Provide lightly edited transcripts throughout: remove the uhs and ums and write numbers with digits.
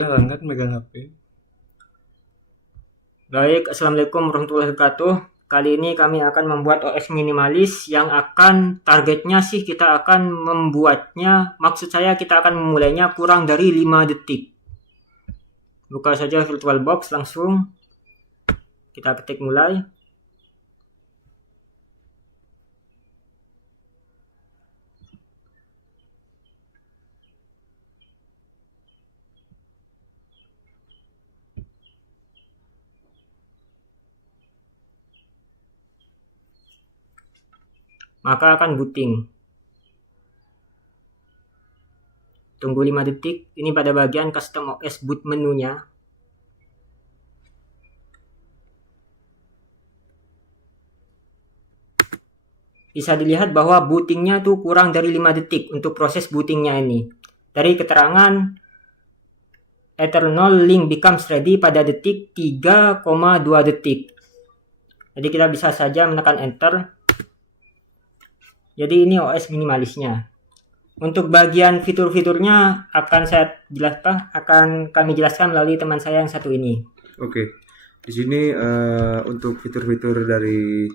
Angkat megang HP. Baik, Assalamualaikum warahmatullahi wabarakatuh. Kali ini kami akan membuat OS minimalis yang akan targetnya sih kita akan membuatnya, maksud saya kita akan memulainya kurang dari 5 detik. Buka saja VirtualBox langsung. Kita ketik mulai. Maka akan booting. Tunggu 5 detik. Ini pada bagian custom OS boot menunya. Bisa dilihat bahwa bootingnya tuh kurang dari 5 detik untuk proses bootingnya ini. Dari keterangan Eternal link becomes ready pada detik 3,2 detik. Jadi kita bisa saja menekan enter. Jadi ini OS minimalisnya. Untuk bagian fitur-fiturnya akan kami jelaskan melalui teman saya yang satu ini. Oke, di sini untuk fitur-fitur dari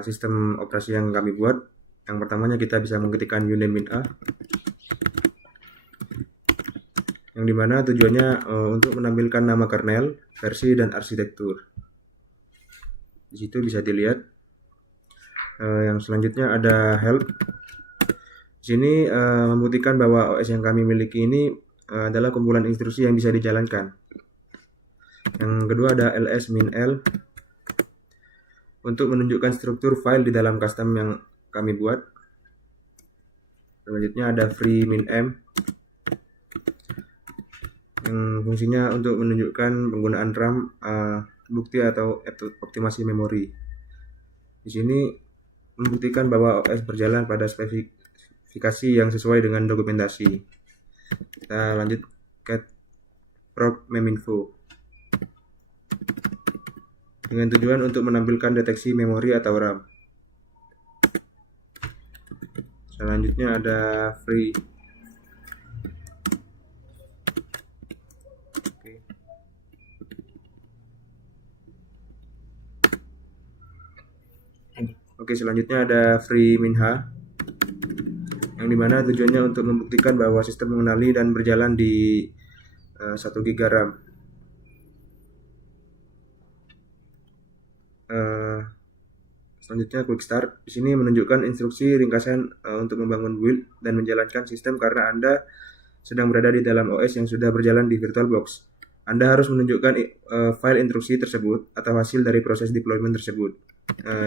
sistem operasi yang kami buat, yang pertamanya kita bisa mengetikkan uname -a, yang dimana tujuannya untuk menampilkan nama kernel, versi, dan arsitektur. Di situ bisa dilihat. Yang selanjutnya ada help. Di sini membuktikan bahwa OS yang kami miliki ini adalah kumpulan instruksi yang bisa dijalankan. Yang kedua ada ls-min-l untuk menunjukkan struktur file di dalam custom yang kami buat. Selanjutnya ada free-min-m yang fungsinya untuk menunjukkan penggunaan RAM, bukti atau optimasi memori. Di sini membuktikan bahwa OS berjalan pada spesifikasi yang sesuai dengan dokumentasi. Kita lanjut cat proc meminfo dengan tujuan untuk menampilkan deteksi memori atau RAM. Selanjutnya ada free. Oke, selanjutnya ada free minha, yang dimana tujuannya untuk membuktikan bahwa sistem mengenali dan berjalan di 1 GB RAM. Selanjutnya quick start. Di sini menunjukkan instruksi ringkasan untuk membangun build dan menjalankan sistem karena Anda sedang berada di dalam OS yang sudah berjalan di VirtualBox. Anda harus menunjukkan file instruksi tersebut atau hasil dari proses deployment tersebut.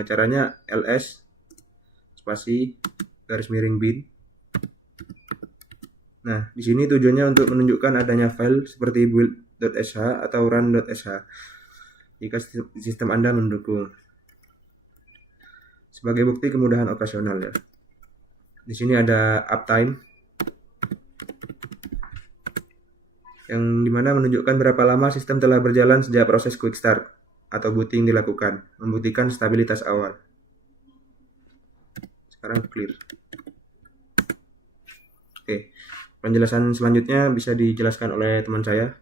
Caranya ls spasi garis miring bin. Nah, di sini tujuannya untuk menunjukkan adanya file seperti build.sh atau run.sh jika sistem Anda mendukung. Sebagai bukti kemudahan operasional ya. Di sini ada uptime yang dimana menunjukkan berapa lama sistem telah berjalan sejak proses quick start atau booting dilakukan, membuktikan stabilitas awal. Sekarang clear. Oke, penjelasan selanjutnya bisa dijelaskan oleh teman saya.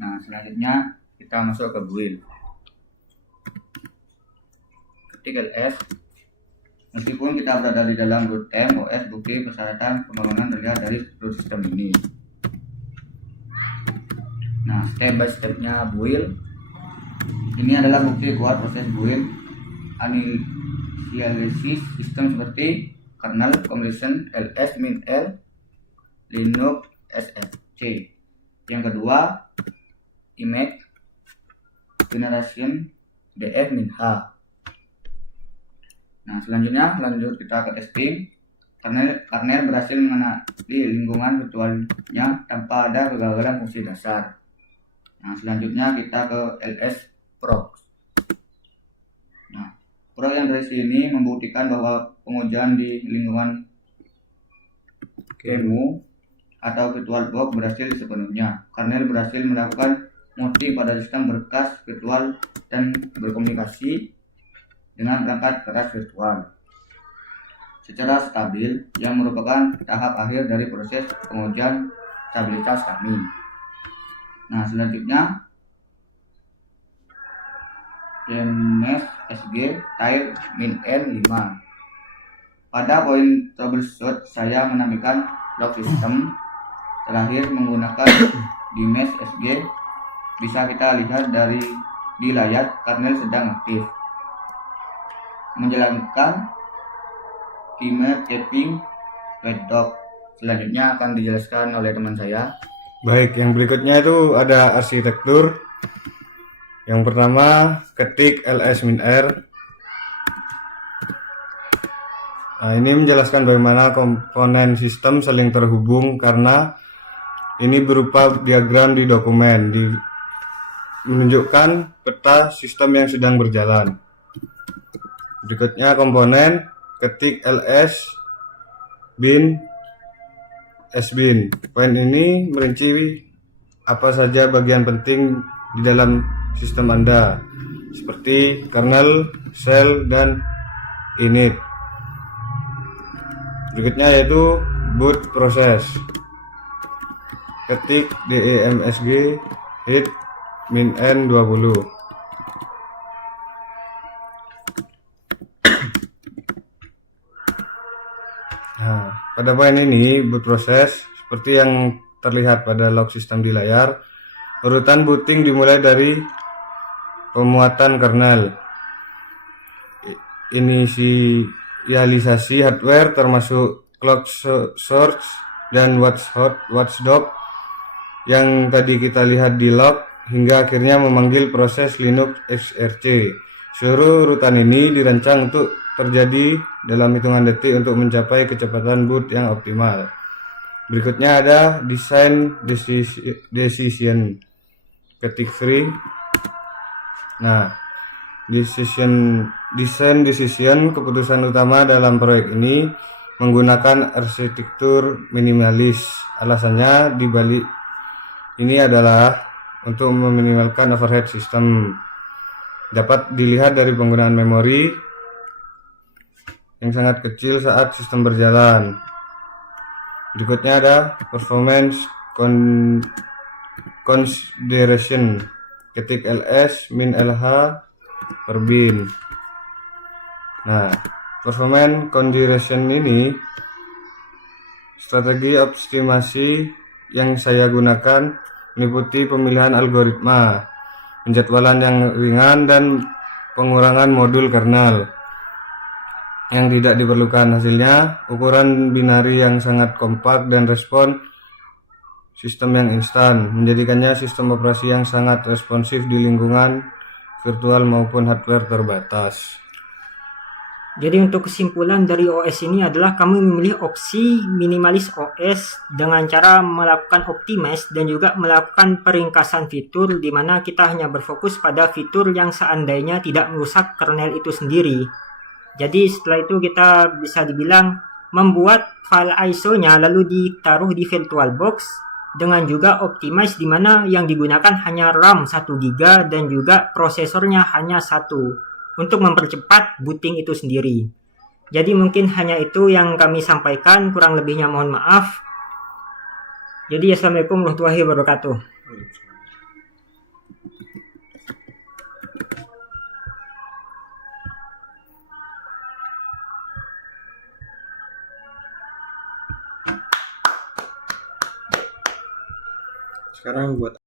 Nah, selanjutnya kita masuk ke build. Ketik ls. Meskipun kita berada di dalam root time OS, bukti persyaratan pembangunan terlihat dari root system ini. Nah, step by stepnya build. Ini adalah bukti kuat proses build initialisis sistem seperti kernel, compilation, ls-min-l, linux, sfc. Yang kedua, image generation df-min-h. Nah, selanjutnya lanjut kita ke testing. Kernel berhasil mengenali lingkungan virtualnya tanpa ada kegagalan fungsi dasar. Nah, selanjutnya kita ke ls proc. Nah, proc yang dari sini membuktikan bahwa pengujian di lingkungan demo atau VirtualBox berhasil sepenuhnya. Kernel berhasil melakukan modding pada sistem berkas virtual dan berkomunikasi dengan perangkat keras virtual secara stabil, yang merupakan tahap akhir dari proses pengujian stabilitas kami. Nah, selanjutnya DNS SG Tier -N 5. Pada poin troubleshoot saya menampilkan log system. Terakhir menggunakan DNS SG bisa kita lihat di layar kernel sedang aktif menjalankan timer tapping redoc. Selanjutnya akan dijelaskan oleh teman saya. Baik, yang berikutnya itu ada arsitektur. Yang pertama, ketik ls-r. Nah, ini menjelaskan bagaimana komponen sistem saling terhubung karena ini berupa diagram di dokumen, menunjukkan peta sistem yang sedang berjalan. Berikutnya komponen ketik ls bin sbin. Poin ini merinci apa saja bagian penting di dalam sistem Anda, seperti kernel, shell, dan init. Berikutnya yaitu boot proses. Ketik demsg hit -n20. Nah, pada poin ini boot proses seperti yang terlihat pada log sistem di layar. Urutan booting dimulai dari pemuatan kernel, inisialisasi hardware termasuk clock source dan watchdog yang tadi kita lihat di log, hingga akhirnya memanggil proses Linux XRC. Seluruh urutan ini dirancang untuk terjadi dalam hitungan detik untuk mencapai kecepatan boot yang optimal. Berikutnya ada design decision. Ketik free. Nah, design decision keputusan utama dalam proyek ini menggunakan arsitektur minimalis. Alasannya dibalik ini adalah untuk meminimalkan overhead sistem. Dapat dilihat dari penggunaan memori yang sangat kecil saat sistem berjalan. Berikutnya ada performance consideration. Ketik ls -lh per bin. Nah, performance consideration ini strategi optimasi yang saya gunakan meliputi pemilihan algoritma, penjadwalan yang ringan, dan pengurangan modul kernel yang tidak diperlukan. Hasilnya, ukuran binari yang sangat kompak dan respon sistem yang instan, menjadikannya sistem operasi yang sangat responsif di lingkungan virtual maupun hardware terbatas. Jadi untuk kesimpulan dari OS ini adalah kami memilih opsi minimalis OS dengan cara melakukan optimize dan juga melakukan peringkasan fitur, di mana kita hanya berfokus pada fitur yang seandainya tidak merusak kernel itu sendiri. Jadi setelah itu kita bisa dibilang membuat file ISO-nya lalu ditaruh di VirtualBox dengan juga optimize, di mana yang digunakan hanya RAM 1 GB dan juga prosesornya hanya 1 untuk mempercepat booting itu sendiri. Jadi mungkin hanya itu yang kami sampaikan, kurang lebihnya mohon maaf. Jadi assalamualaikum warahmatullahi wabarakatuh. Sekarang buat